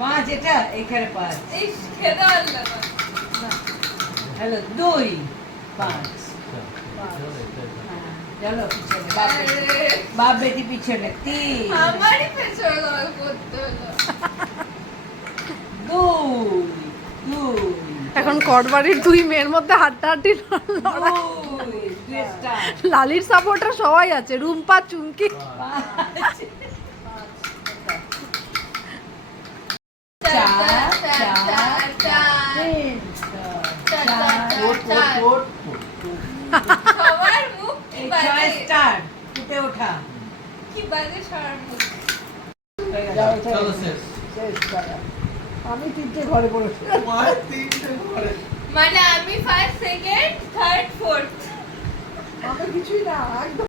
পাঁচ এটা এখানে পাঁচ হ্যালো 2 5 চলো পিছনে বাপ বেটি পিছনে 3 আমারই পেছনে করতে হলো 2 এখন করবাড়ির 2 মেয়ের মধ্যে হাড্ডাহাড্ডি লড়াই। লালির সাপোর্টার সবাই আছে, রুম্পা, চুমকি। সবার মুখ কি বাজে স্টার্ট ফুটে ওঠা কি বাজে সবার মুখ চলো শেষ আমি 3টে ঘরে পড়েছি মানে আমি ফার্স্ট সেকেন্ড থার্ড ফোর্থ আমি কিছুই না একদম